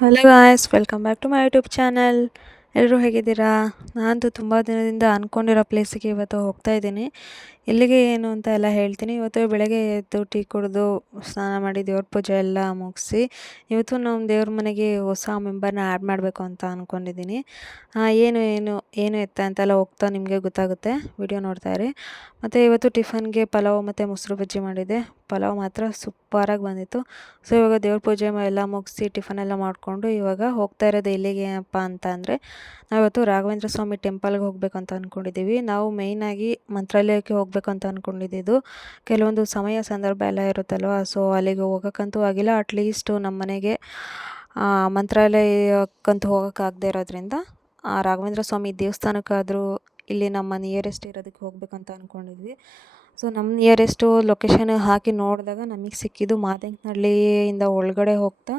Hello guys, welcome back to my YouTube channel. ಎಲ್ಲರೂ ಹೇಗಿದ್ದೀರಾ? ನಾನಂತೂ ತುಂಬ ದಿನದಿಂದ ಅಂದ್ಕೊಂಡಿರೋ ಪ್ಲೇಸಿಗೆ ಇವತ್ತು ಹೋಗ್ತಾ ಇದ್ದೀನಿ. ಎಲ್ಲಿಗೆ ಏನು ಅಂತ ಎಲ್ಲ ಹೇಳ್ತೀನಿ. ಇವತ್ತು ಬೆಳಗ್ಗೆ ಎದ್ದು ಟೀ ಕುಡಿದು ಸ್ನಾನ ಮಾಡಿ ದೇವ್ರ ಪೂಜೆ ಎಲ್ಲ ಮುಗಿಸಿ ಇವತ್ತು ನಮ್ಮ ದೇವ್ರ ಮನೆಗೆ ಹೊಸ ಮೆಂಬರ್ನ ಆ್ಯಡ್ ಮಾಡಬೇಕು ಅಂತ ಅಂದ್ಕೊಂಡಿದ್ದೀನಿ. ಏನು ಏನು ಏನು ಎತ್ತ ಅಂತೆಲ್ಲ ಹೋಗ್ತಾ ನಿಮಗೆ ಗೊತ್ತಾಗುತ್ತೆ, ವಿಡಿಯೋ ನೋಡ್ತಾ ಇರಿ. ಮತ್ತು ಇವತ್ತು ಟಿಫನ್ಗೆ ಪಲಾವ್ ಮತ್ತು ಮೊಸರು ಬಜ್ಜಿ ಮಾಡಿದ್ದೆ. ಪಲಾವ್ ಮಾತ್ರ ಸೂಪರಾಗಿ ಬಂದಿತ್ತು. ಸೊ ಇವಾಗ ದೇವ್ರ ಪೂಜೆ ಎಲ್ಲ ಮುಗಿಸಿ ಟಿಫನ್ ಎಲ್ಲ ಮಾಡಿಕೊಂಡು ಇವಾಗ ಹೋಗ್ತಾ ಇರೋದು ಎಲ್ಲಿಗೆಪ್ಪ ಅಂತ ಅಂದರೆ, ನಾವಿವತ್ತು ರಾಘವೇಂದ್ರ ಸ್ವಾಮಿ ಟೆಂಪಲ್ಗೆ ಹೋಗಬೇಕು ಅಂತ ಅಂದ್ಕೊಂಡಿದ್ದೀವಿ. ನಾವು ಮೇಯ್ನಾಗಿ ಮಂತ್ರಾಲಯಕ್ಕೆ ಹೋಗಬೇಕು ಅಂತ ಅಂದ್ಕೊಂಡಿದ್ದು. ಕೆಲವೊಂದು ಸಮಯ ಸಂದರ್ಭ ಎಲ್ಲ ಇರುತ್ತಲ್ವ, ಸೊ ಅಲ್ಲಿಗೆ ಹೋಗೋಕ್ಕಂತೂ ಆಗಿಲ್ಲ. ಅಟ್ಲೀಸ್ಟು ನಮ್ಮ ಮನೆಗೆ ಮಂತ್ರಾಲಯಕ್ಕಂತೂ ಹೋಗೋಕ್ಕಾಗದೇ ಇರೋದ್ರಿಂದ ರಾಘವೇಂದ್ರ ಸ್ವಾಮಿ ದೇವಸ್ಥಾನಕ್ಕಾದರೂ ಇಲ್ಲಿ ನಮ್ಮ ನಿಯರೆಸ್ಟ್ ಇರೋದಕ್ಕೆ ಹೋಗ್ಬೇಕಂತ ಅಂದ್ಕೊಂಡಿದ್ವಿ. ಸೊ ನಮ್ಮ ನಿಯರೆಸ್ಟು ಲೊಕೇಶನ್ ಹಾಕಿ ನೋಡಿದಾಗ ನಮಗೆ ಸಿಕ್ಕಿದ್ದು ಮಾದೆಂಕ್ನಹಳ್ಳಿಯಿಂದ ಒಳಗಡೆ ಹೋಗ್ತಾ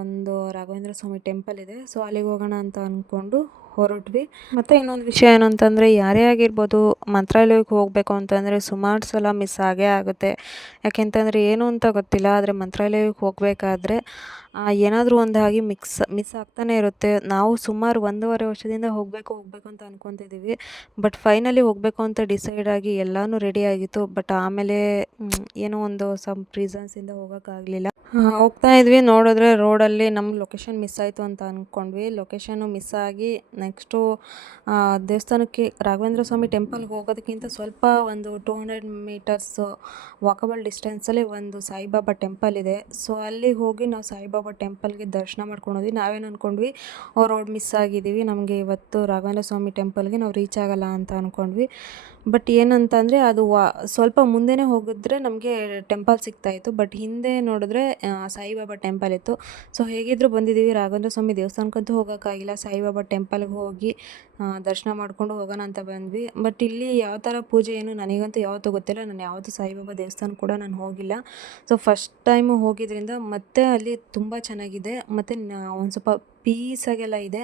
ಒಂದು ರಾಘವೇಂದ್ರ ಸ್ವಾಮಿ ಟೆಂಪಲ್ ಇದೆ. ಸೊ ಅಲ್ಲಿಗೆ ಹೋಗೋಣ ಅಂತ ಅಂದ್ಕೊಂಡು ಹೊರಟ್ವಿ. ಮತ್ತು ಇನ್ನೊಂದು ವಿಷಯ ಏನು ಅಂತಂದರೆ, ಯಾರೇ ಆಗಿರ್ಬೋದು ಮಂತ್ರಾಲಯಕ್ಕೆ ಹೋಗಬೇಕು ಅಂತಂದರೆ ಸುಮಾರು ಸಲ ಮಿಸ್ ಆಗೇ ಆಗುತ್ತೆ. ಯಾಕೆಂತಂದರೆ ಏನು ಅಂತ ಗೊತ್ತಿಲ್ಲ, ಆದರೆ ಮಂತ್ರಾಲಯಕ್ಕೆ ಹೋಗಬೇಕಾದ್ರೆ ಏನಾದರೂ ಒಂದಾಗಿ ಮಿಸ್ ಆಗ್ತಾನೆ ಇರುತ್ತೆ. ನಾವು ಸುಮಾರು 1.5 ವರ್ಷದಿಂದ ಹೋಗಬೇಕು ಅಂತ ಅಂದ್ಕೊತಿದ್ದೀವಿ. ಬಟ್ ಫೈನಲಿ ಹೋಗಬೇಕು ಅಂತ ಡಿಸೈಡ್ ಆಗಿ ಎಲ್ಲನೂ ರೆಡಿ ಆಗಿತ್ತು. ಬಟ್ ಆಮೇಲೆ ಏನೋ ಒಂದು ಸಮ್ ರೀಸನ್ಸಿಂದ ಹೋಗೋಕ್ಕಾಗಲಿಲ್ಲ. ಹೋಗ್ತಾ ಇದ್ವಿ, ನೋಡಿದ್ರೆ ರೋಡಲ್ಲಿ ನಮ್ಮ ಲೊಕೇಶನ್ ಮಿಸ್ ಆಯಿತು ಅಂತ ಅಂದ್ಕೊಂಡ್ವಿ. ಲೊಕೇಶನ್ನು ಮಿಸ್ ಆಗಿ ನೆಕ್ಸ್ಟು ದೇವಸ್ಥಾನಕ್ಕೆ ರಾಘವೇಂದ್ರ ಸ್ವಾಮಿ ಟೆಂಪಲ್ಗೆ ಹೋಗೋದಕ್ಕಿಂತ ಸ್ವಲ್ಪ ಒಂದು 200 ಮೀಟರ್ಸು ವಾಕಬಲ್ ಡಿಸ್ಟೆನ್ಸಲ್ಲಿ ಒಂದು ಸಾಯಿಬಾಬಾ ಟೆಂಪಲ್ ಇದೆ. ಸೊ ಅಲ್ಲಿಗೆ ಹೋಗಿ ನಾವು ಸಾಯಿಬಾಬಾ ಟೆಂಪಲ್ಗೆ ದರ್ಶನ ಮಾಡ್ಕೊಂಡ್ವಿ. ನಾವೇನು ಅಂದ್ಕೊಂಡ್ವಿ, ರೋಡ್ ಮಿಸ್ ಆಗಿದ್ದೀವಿ, ನಮಗೆ ಇವತ್ತು ರಾಘವೇಂದ್ರ ಸ್ವಾಮಿ ಟೆಂಪಲ್ಗೆ ನಾವು ರೀಚ್ ಆಗೋಲ್ಲ ಅಂತ ಅಂದ್ಕೊಂಡ್ವಿ. ಬಟ್ ಏನಂತಂದರೆ ಅದು ಸ್ವಲ್ಪ ಮುಂದೆನೇ ಹೋಗಿದ್ರೆ ನಮಗೆ ಟೆಂಪಲ್ ಸಿಗ್ತಾಯಿತ್ತು. ಬಟ್ ಹಿಂದೆ ನೋಡಿದ್ರೆ ಸಾಯಿಬಾಬಾ ಟೆಂಪಲ್ ಇತ್ತು. ಸೊ ಹೇಗಿದ್ದರೂ ಬಂದಿದ್ದೀವಿ, ರಾಘವೇಂದ್ರ ಸ್ವಾಮಿ ದೇವಸ್ಥಾನಕ್ಕಂತೂ ಹೋಗೋಕ್ಕಾಗಿಲ್ಲ, ಸಾಯಿಬಾಬಾ ಟೆಂಪಲ್ಗೆ ಹೋಗಿ ದರ್ಶನ ಮಾಡಿಕೊಂಡು ಹೋಗೋಣ ಅಂತ ಬಂದ್ವಿ. ಬಟ್ ಇಲ್ಲಿ ಯಾವ ಥರ ಪೂಜೆ ಏನು ನನಗಂತೂ ಯಾವತ್ತೂ ಗೊತ್ತಿಲ್ಲ. ನಾನು ಯಾವುದು ಸಾಯಿಬಾಬಾ ದೇವಸ್ಥಾನ ಕೂಡ ನಾನು ಹೋಗಿಲ್ಲ. ಸೊ ಫಸ್ಟ್ ಟೈಮು ಹೋಗಿದ್ದರಿಂದ ಮತ್ತೆ ಅಲ್ಲಿ ತುಂಬ ಚೆನ್ನಾಗಿದೆ. ಮತ್ತು ಒಂದು ಸ್ವಲ್ಪ ಪೀಸಾಗೆಲ್ಲ ಇದೆ,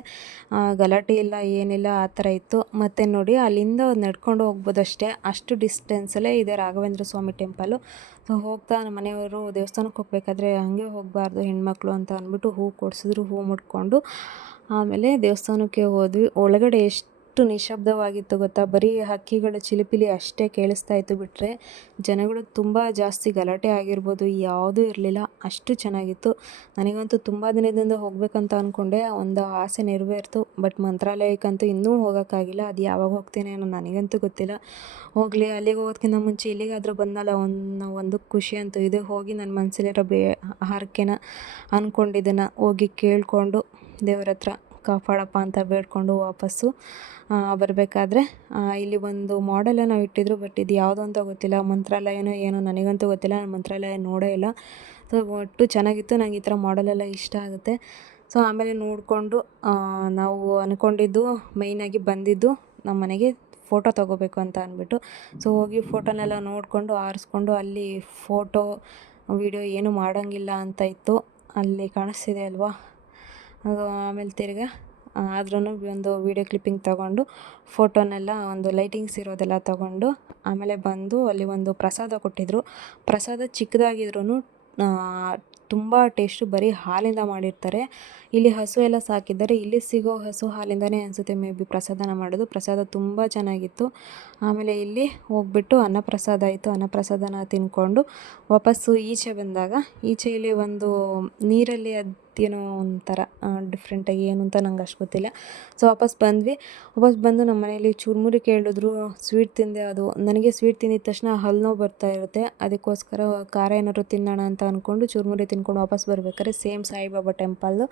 ಗಲಾಟೆ ಇಲ್ಲ, ಏನಿಲ್ಲ, ಆ ಥರ ಇತ್ತು. ಮತ್ತು ನೋಡಿ ಅಲ್ಲಿಂದ ನಡ್ಕೊಂಡು ಹೋಗ್ಬೋದಷ್ಟೇ, ಅಷ್ಟು ಡಿಸ್ಟೆನ್ಸಲ್ಲೇ ಇದೆ ರಾಘವೇಂದ್ರ ಸ್ವಾಮಿ ಟೆಂಪಲು. ಸೊ ಹೋಗ್ತಾ ನಮ್ಮ ಮನೆಯವರು ದೇವಸ್ಥಾನಕ್ಕೆ ಹೋಗಬೇಕಾದ್ರೆ ಹಾಗೆ ಹೋಗಬಾರ್ದು ಹೆಣ್ಮಕ್ಳು ಅಂತ ಅಂದ್ಬಿಟ್ಟು ಹೂ ಕೊಡಿಸಿದ್ರು. ಹೂ ಮುಟ್ಕೊಂಡು ಆಮೇಲೆ ದೇವಸ್ಥಾನಕ್ಕೆ ಹೋದ್ವಿ. ಒಳಗಡೆ ಎಷ್ಟು ನಿಶಬ್ದವಾಗಿತ್ತು ಗೊತ್ತಾ, ಬರೀ ಹಕ್ಕಿಗಳ ಚಿಲಿಪಿಲಿ ಅಷ್ಟೇ ಕೇಳಿಸ್ತಾ ಇತ್ತು, ಬಿಟ್ಟರೆ ಜನಗಳು ತುಂಬ ಜಾಸ್ತಿ ಗಲಾಟೆ ಆಗಿರ್ಬೋದು ಯಾವುದೂ ಇರಲಿಲ್ಲ. ಅಷ್ಟು ಚೆನ್ನಾಗಿತ್ತು. ನನಗಂತೂ ತುಂಬ ದಿನದಿಂದ ಹೋಗ್ಬೇಕಂತ ಅಂದ್ಕೊಂಡೆ, ಒಂದು ಆಸೆ ನೆರವೇರ್ತು. ಬಟ್ ಮಂತ್ರಾಲಯಕ್ಕಂತೂ ಇನ್ನೂ ಹೋಗೋಕ್ಕಾಗಿಲ್ಲ. ಅದು ಯಾವಾಗ ಹೋಗ್ತೀನಿ ಅನ್ನೋ ನನಗಂತೂ ಗೊತ್ತಿಲ್ಲ. ಹೋಗಲಿ, ಅಲ್ಲಿಗೆ ಹೋಗೋದಕ್ಕಿಂತ ಮುಂಚೆ ಇಲ್ಲಿಗಾದರೂ ಬಂದಲ್ಲ ಒಂದು ಖುಷಿ ಅಂತೂ ಇದೆ. ಹೋಗಿ ನನ್ನ ಮನಸ್ಸಲ್ಲಿರೋ ಹರಕೆನ ಅಂದ್ಕೊಂಡಿದ್ದನ್ನು ಹೋಗಿ ಕೇಳಿಕೊಂಡು ದೇವ್ರ ಹತ್ರ ಕಾಪಾಡಪ್ಪ ಅಂತ ಬೇಡ್ಕೊಂಡು ವಾಪಸ್ಸು ಬರಬೇಕಾದ್ರೆ ಇಲ್ಲಿ ಒಂದು ಮಾಡೆಲನ್ನು ಇಟ್ಟಿದ್ರು. ಬಟ್ ಇದು ಯಾವುದು ಅಂತ ಗೊತ್ತಿಲ್ಲ, ಮಂತ್ರಾಲಯನೋ ಏನೋ ನನಗಂತೂ ಗೊತ್ತಿಲ್ಲ, ನಾನು ಮಂತ್ರಾಲಯ ನೋಡೇ ಇಲ್ಲ. ಸೊ ಒಟ್ಟು ಚೆನ್ನಾಗಿತ್ತು. ನನಗೆ ಈ ಥರ ಮಾಡೆಲೆಲ್ಲ ಇಷ್ಟ ಆಗುತ್ತೆ. ಸೊ ಆಮೇಲೆ ನೋಡಿಕೊಂಡು ನಾವು ಅಂದ್ಕೊಂಡಿದ್ದು ಮೇಯ್ನಾಗಿ ಬಂದಿದ್ದು ನಮ್ಮ ಮನೆಗೆ ಫೋಟೋ ತೊಗೋಬೇಕು ಅಂತ ಅಂದ್ಬಿಟ್ಟು. ಸೊ ಹೋಗಿ ಫೋಟೋನೆಲ್ಲ ನೋಡಿಕೊಂಡು ಆರಿಸ್ಕೊಂಡು, ಅಲ್ಲಿ ಫೋಟೋ ವಿಡಿಯೋ ಏನು ಮಾಡೋಂಗಿಲ್ಲ ಅಂತ ಇತ್ತು. ಅಲ್ಲಿ ಕಾಣಿಸ್ತಿದೆ ಅಲ್ವಾ, ಅದು ಆಮೇಲೆ ತಿರ್ಗಿ ಆದ್ರೂ ಒಂದು ವೀಡಿಯೋ ಕ್ಲಿಪ್ಪಿಂಗ್ ತೊಗೊಂಡು ಫೋಟೋನೆಲ್ಲ ಒಂದು ಲೈಟಿಂಗ್ಸ್ ಇರೋದೆಲ್ಲ ತೊಗೊಂಡು ಆಮೇಲೆ ಬಂದು ಅಲ್ಲಿ ಒಂದು ಪ್ರಸಾದ ಕೊಟ್ಟಿದ್ದರು. ಪ್ರಸಾದ ಚಿಕ್ಕದಾಗಿದ್ರೂ ತುಂಬ ಟೇಸ್ಟು, ಬರೀ ಹಾಲಿಂದ ಮಾಡಿರ್ತಾರೆ. ಇಲ್ಲಿ ಹಸು ಎಲ್ಲ ಸಾಕಿದ್ದಾರೆ. ಇಲ್ಲಿ ಸಿಗೋ ಹಸು ಹಾಲಿಂದನೇ ಅನಿಸುತ್ತೆ ಮೇ ಬಿ ಪ್ರಸಾದನ ಮಾಡೋದು. ಪ್ರಸಾದ ತುಂಬ ಚೆನ್ನಾಗಿತ್ತು. ಆಮೇಲೆ ಇಲ್ಲಿ ಹೋಗ್ಬಿಟ್ಟು ಅನ್ನಪ್ರಸಾದ ಇತ್ತು, ಅನ್ನಪ್ರಸಾದನ ತಿಂದ್ಕೊಂಡು ವಾಪಸ್ಸು ಈಚೆ ಬಂದಾಗ, ಈಚೆ ಇಲ್ಲಿ ಒಂದು ನೀರಲ್ಲಿ ಏನೋ ಒಂಥರ ಡಿಫ್ರೆಂಟಾಗಿ ಏನು ಅಂತ ನಂಗೆ ಅಷ್ಟು ಗೊತ್ತಿಲ್ಲ. ಸೊ ವಾಪಸ್ ಬಂದು ನಮ್ಮ ಮನೇಲಿ ಚುರುಮುರಿ ಕೇಳಿದ್ರು. ಸ್ವೀಟ್ ತಿಂದೆ. ಅದು ನನಗೆ ಸ್ವೀಟ್ ತಿಂದಿದ ತಕ್ಷಣ ಹಲ್ಲು ನೋವು ಬರ್ತಾ ಇರುತ್ತೆ. ಅದಕ್ಕೋಸ್ಕರ ಖಾರ ಏನಾದ್ರು ತಿನ್ನೋಣ ಅಂತ ಅಂದ್ಕೊಂಡು ಚುರುಮುರಿ ತಿಂದ್ಕೊಂಡು ವಾಪಸ್ ಬರ್ಬೇಕಾದ್ರೆ ಸೇಮ್ ಸಾಯಿಬಾಬಾ ಟೆಂಪಲ್ಲು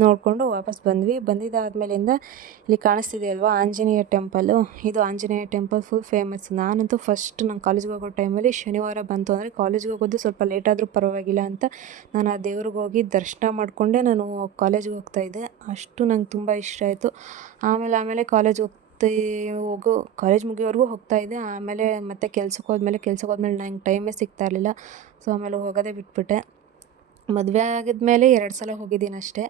ನೋಡಿಕೊಂಡು ವಾಪಸ್ ಬಂದ್ವಿ. ಬಂದಿದ್ದಾದಮೇಲಿಂದ ಇಲ್ಲಿ ಕಾಣಿಸ್ತಿದೆ ಅಲ್ವಾ ಆಂಜನೇಯ ಟೆಂಪಲ್ಲು. ಇದು ಆಂಜನೇಯ ಟೆಂಪಲ್ ಫುಲ್ ಫೇಮಸ್. ನಾನಂತೂ ಫಸ್ಟ್ ನಂಗೆ ಕಾಲೇಜ್ಗೆ ಹೋಗೋ ಟೈಮಲ್ಲಿ ಶನಿವಾರ ಬಂತು ಅಂದರೆ ಕಾಲೇಜ್ಗೆ ಹೋಗೋದು ಸ್ವಲ್ಪ ಲೇಟಾದರೂ ಪರವಾಗಿಲ್ಲ ಅಂತ ನಾನು ಆ ದೇವ್ರಿಗೆ ಹೋಗಿ ದರ್ಶನ ಮಾಡಿಕೊಂಡೇ ನಾನು ಕಾಲೇಜ್ಗೆ ಹೋಗ್ತಾಯಿದ್ದೆ. ಅಷ್ಟು ನಂಗೆ ತುಂಬ ಇಷ್ಟ ಆಯಿತು. ಆಮೇಲೆ ಕಾಲೇಜ್ ಕಾಲೇಜ್ ಮುಗಿಯೋವರೆಗೂ ಹೋಗ್ತಾಯಿದ್ದೆ. ಆಮೇಲೆ ಮತ್ತೆ ಕೆಲ್ಸಕ್ಕೆ ಹೋದ್ಮೇಲೆ ನಂಗೆ ಟೈಮೇ ಸಿಗ್ತಾ ಇರಲಿಲ್ಲ. ಸೊ ಆಮೇಲೆ ಹೋಗೋದೇ ಬಿಟ್ಬಿಟ್ಟೆ. ಮದುವೆ ಆಗಿದ್ಮೇಲೆ 2 ಸಲ ಹೋಗಿದ್ದೀನಿ ಅಷ್ಟೇ.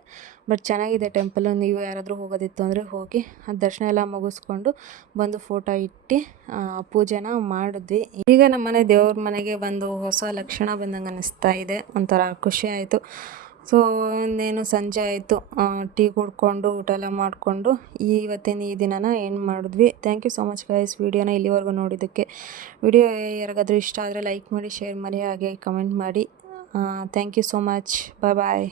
ಬಟ್ ಚೆನ್ನಾಗಿದೆ ಟೆಂಪಲ್ಲು. ನೀವು ಯಾರಾದರೂ ಹೋಗೋದಿತ್ತು ಅಂದರೆ ಹೋಗಿ ದರ್ಶನ ಎಲ್ಲ ಮುಗಿಸ್ಕೊಂಡು ಬಂದು ಫೋಟೋ ಇಟ್ಟು ಪೂಜೆನ ಮಾಡಿದ್ವಿ. ಈಗ ನಮ್ಮ ಮನೆ ದೇವ್ರ ಮನೆಗೆ ಒಂದು ಹೊಸ ಲಕ್ಷಣ ಬಂದಂಗೆ ಅನ್ನಿಸ್ತಾ ಇದೆ. ಒಂಥರ ಖುಷಿ ಆಯಿತು. ಸೊ ಇನ್ನೇನು ಸಂಜೆ ಆಯಿತು, ಟೀ ಕುಡ್ಕೊಂಡು ಊಟ ಎಲ್ಲ ಮಾಡಿಕೊಂಡು ಇವತ್ತಿನ ಈ ದಿನನ ಎಂಡ್ ಮಾಡಿದ್ವಿ. Thank you so much guys, ವಿಡಿಯೋನ ಇಲ್ಲಿವರೆಗೂ ನೋಡಿದ್ದಕ್ಕೆ. ವಿಡಿಯೋ ಯಾರಿಗಾದ್ರೂ ಇಷ್ಟ ಆದರೆ ಲೈಕ್ ಮಾಡಿ, ಶೇರ್ ಮಾಡಿ, ಹಾಗೆ ಕಮೆಂಟ್ ಮಾಡಿ. Thank you so much. Bye bye.